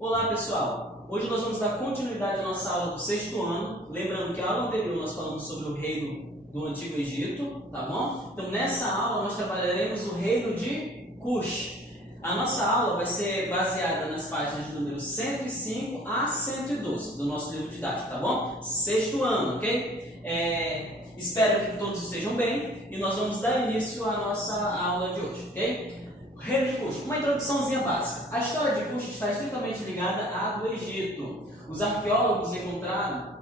Olá pessoal, hoje nós vamos dar continuidade à nossa aula do sexto ano, lembrando que a aula anterior nós falamos sobre o reino do Antigo Egito, tá bom? Então nessa aula nós trabalharemos o reino de Cush. A nossa aula vai ser baseada nas páginas de número 105 a 112 do nosso livro didático, tá bom? Sexto ano, ok? Espero que todos estejam bem e nós vamos dar início à nossa aula de hoje, ok? Reino de Cush, uma introduçãozinha básica. A história de Cush está estritamente ligada à do Egito. Os arqueólogos encontraram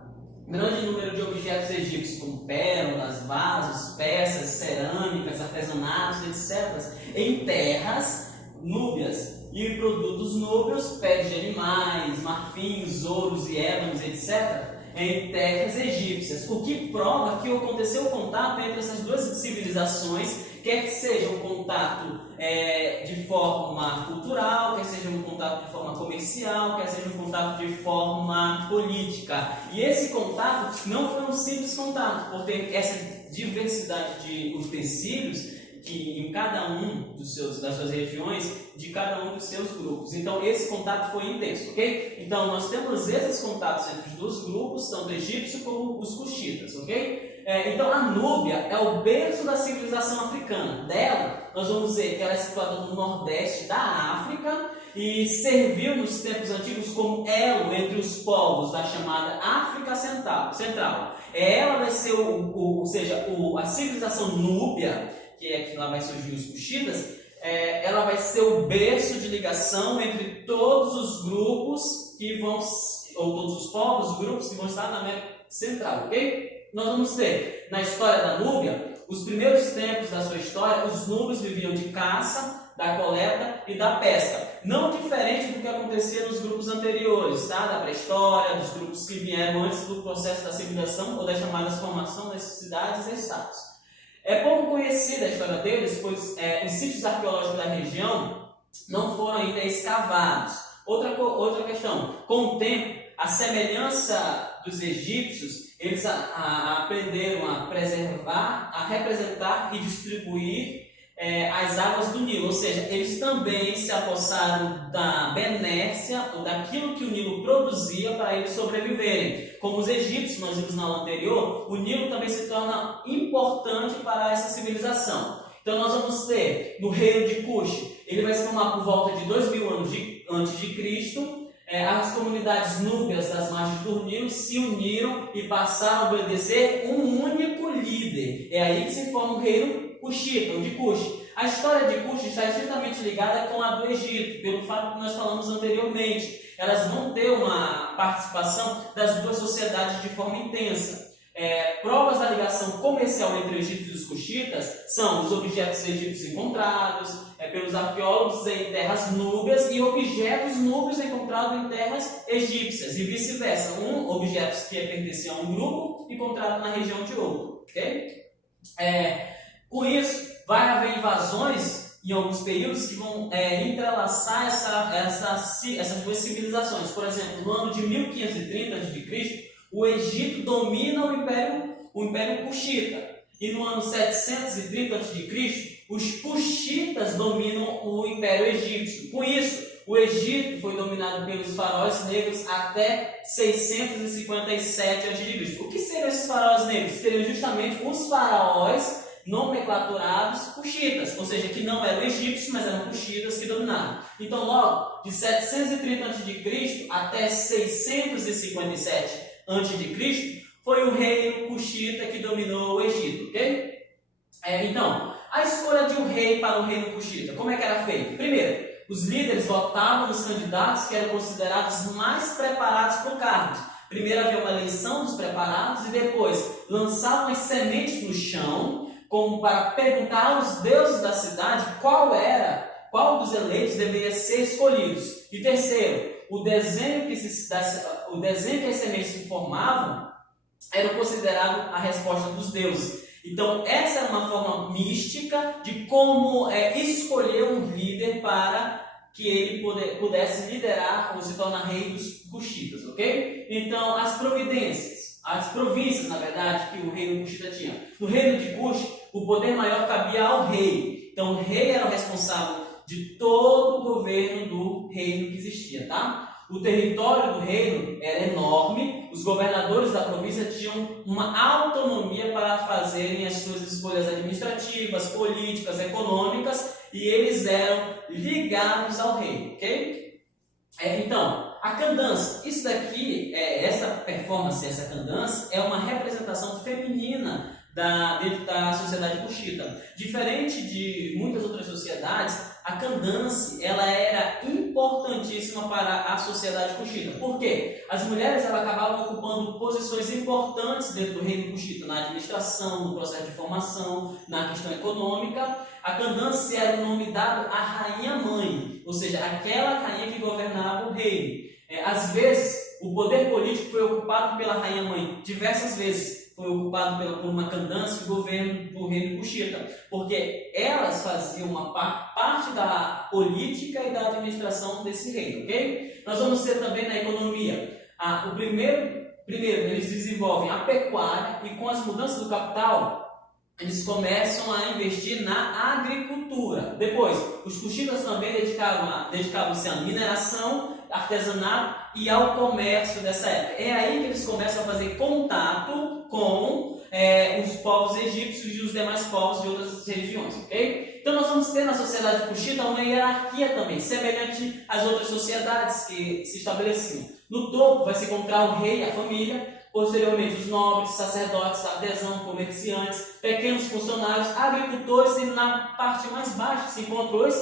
grande número de objetos egípcios, como pérolas, vasos, peças, cerâmicas, artesanatos, etc., em terras núbias e produtos núbios, pés de animais, marfins, ouros e ébano, etc., em terras egípcias, o que prova que aconteceu o contato entre essas duas civilizações, quer que seja um contato de forma cultural, quer seja um contato de forma comercial, quer seja um contato de forma política. E esse contato não foi um simples contato, por ter essa diversidade de utensílios que em cada um das suas regiões, de cada um dos seus grupos. Então, esse contato foi intenso, ok? Então, nós temos esses contatos entre os dois grupos, tanto egípcio como os cuxitas, ok? Então, a Núbia é o berço da civilização africana. Dela, nós vamos ver que ela é situada no nordeste da África e serviu nos tempos antigos como elo entre os povos da chamada África Central. Ela vai ser, a civilização núbia, que é que lá vai surgir os cuxitas, ela vai ser o berço de ligação entre todos os grupos que vão, ou todos os povos, grupos que vão estar na América Central, ok? Nós vamos ter, na história da Núbia, os primeiros tempos da sua história, os núbios viviam de caça, da coleta e da pesca. Não diferente do que acontecia nos grupos anteriores, tá? Da pré-história, dos grupos que vieram antes do processo da civilização ou da chamada formação das cidades e estados. É pouco conhecida a história deles, pois os sítios arqueológicos da região não foram ainda escavados. Outra questão, com o tempo, a semelhança dos egípcios, eles aprenderam a preservar, a representar e distribuir as águas do Nilo, ou seja, eles também se apossaram da benércia ou daquilo que o Nilo produzia para eles sobreviverem. Como os egípcios, nós vimos na aula anterior, o Nilo também se torna importante para essa civilização. Então nós vamos ter no reino de Cush, ele vai se formar por volta de 2000 anos antes de Cristo. As comunidades núbias das margens do Nilo se uniram e passaram a obedecer um único líder. É aí que se forma o reino Cuxita, ou de Cush. A história de Cush está estritamente ligada com a do Egito, pelo fato que nós falamos anteriormente. Elas vão ter uma participação das duas sociedades de forma intensa. Provas da ligação comercial entre o Egito e os Cuxitas são os objetos egípcios encontrados pelos arqueólogos em terras núbias e objetos núbios encontrados em terras egípcias e vice-versa. Objetos que pertenciam a um grupo encontrados na região de outro. Okay? Com isso, vai haver invasões em alguns períodos que vão entrelaçar essas duas civilizações. Por exemplo, no ano de 1530 a.C., o Egito domina o Império Cuxita. E no ano 730 a.C., os Cuxitas dominam o Império Egípcio. Com isso, o Egito foi dominado pelos faraós negros até 657 a.C. O que seriam esses faraós negros? Seriam justamente os faraós nomenclaturados cuxitas, ou seja, que não eram egípcios, mas eram cuxitas que dominaram. Então, logo, de 730 a.C. até 657 a.C., foi o reino cuxita que dominou o Egito, ok? Então, a escolha de um rei para o reino cuxita, como é que era feito? Primeiro, os líderes votavam nos candidatos que eram considerados mais preparados para o cargo. Primeiro havia uma eleição dos preparados e depois lançavam as sementes no chão, como para perguntar aos deuses da cidade qual dos eleitos deveria ser escolhidos. E terceiro, o desenho que as sementes se formavam era considerado a resposta dos deuses. Então, essa era uma forma mística de como escolher um líder para que ele pudesse liderar ou se tornar rei dos cuxitas, ok? Então, as províncias, na verdade, que o reino cuxita tinha. No reino de Cush, o poder maior cabia ao rei. Então, o rei era o responsável de todo o governo do reino que existia, tá? O território do reino era enorme, os governadores da província tinham uma autonomia para fazerem as suas escolhas administrativas, políticas, econômicas, e eles eram ligados ao rei, ok? Então, a candança, isso daqui, essa performance, essa candança, é uma representação feminina dentro da sociedade cuxita. Diferente de muitas outras sociedades, a candança ela era importantíssima para a sociedade cuxita. Por quê? As mulheres acabavam ocupando posições importantes dentro do reino cuxita, na administração, no processo de formação, na questão econômica. A candança era o nome dado à rainha-mãe, ou seja, aquela rainha que governava o reino. Às vezes, o poder político foi ocupado pela rainha-mãe, diversas vezes foi ocupado por uma candança e governo do reino cuxita, porque elas faziam uma parte da política e da administração desse reino, ok? Nós vamos ter também na economia. Primeiro, eles desenvolvem a pecuária e com as mudanças do capital, eles começam a investir na agricultura. Depois, os cuxitas também dedicavam-se à mineração, artesanato e ao comércio dessa época. É aí que eles começam a fazer contato com os povos egípcios e os demais povos de outras religiões, ok? Então nós vamos ter na sociedade cuxita uma hierarquia também, semelhante às outras sociedades que se estabeleciam. No topo vai se encontrar o rei, a família, posteriormente os nobres, sacerdotes, artesãos, comerciantes, pequenos funcionários, agricultores, e na parte mais baixa se encontram os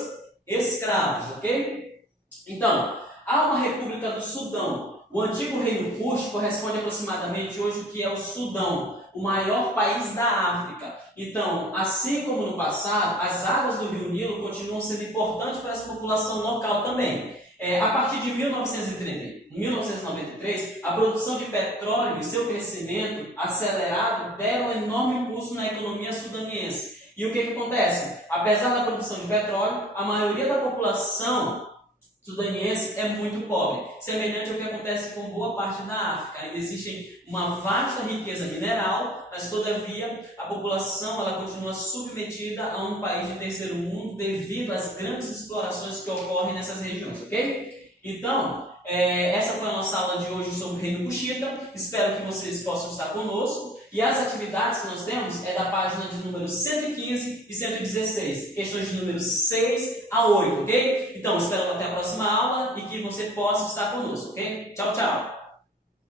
escravos, ok? Então, há uma república do Sudão. O antigo reino Cush corresponde aproximadamente hoje o que é o Sudão, o maior país da África. Então, assim como no passado, as águas do rio Nilo continuam sendo importantes para essa população local também. A partir de 1993, a produção de petróleo e seu crescimento acelerado deram um enorme impulso na economia sudaniense. E o que acontece? Apesar da produção de petróleo, a maioria da população sudaniense é muito pobre, semelhante ao que acontece com boa parte da África. Ainda existe uma vasta riqueza mineral, mas todavia a população ela continua submetida a um país de terceiro mundo devido às grandes explorações que ocorrem nessas regiões, ok? Então, essa foi a nossa aula de hoje sobre o reino cuxita. Espero que vocês possam estar conosco. E as atividades que nós temos é da página de número 115 e 116, questões de número 6 a 8, ok? Então, espero até a próxima aula e que você possa estar conosco, ok? Tchau, tchau!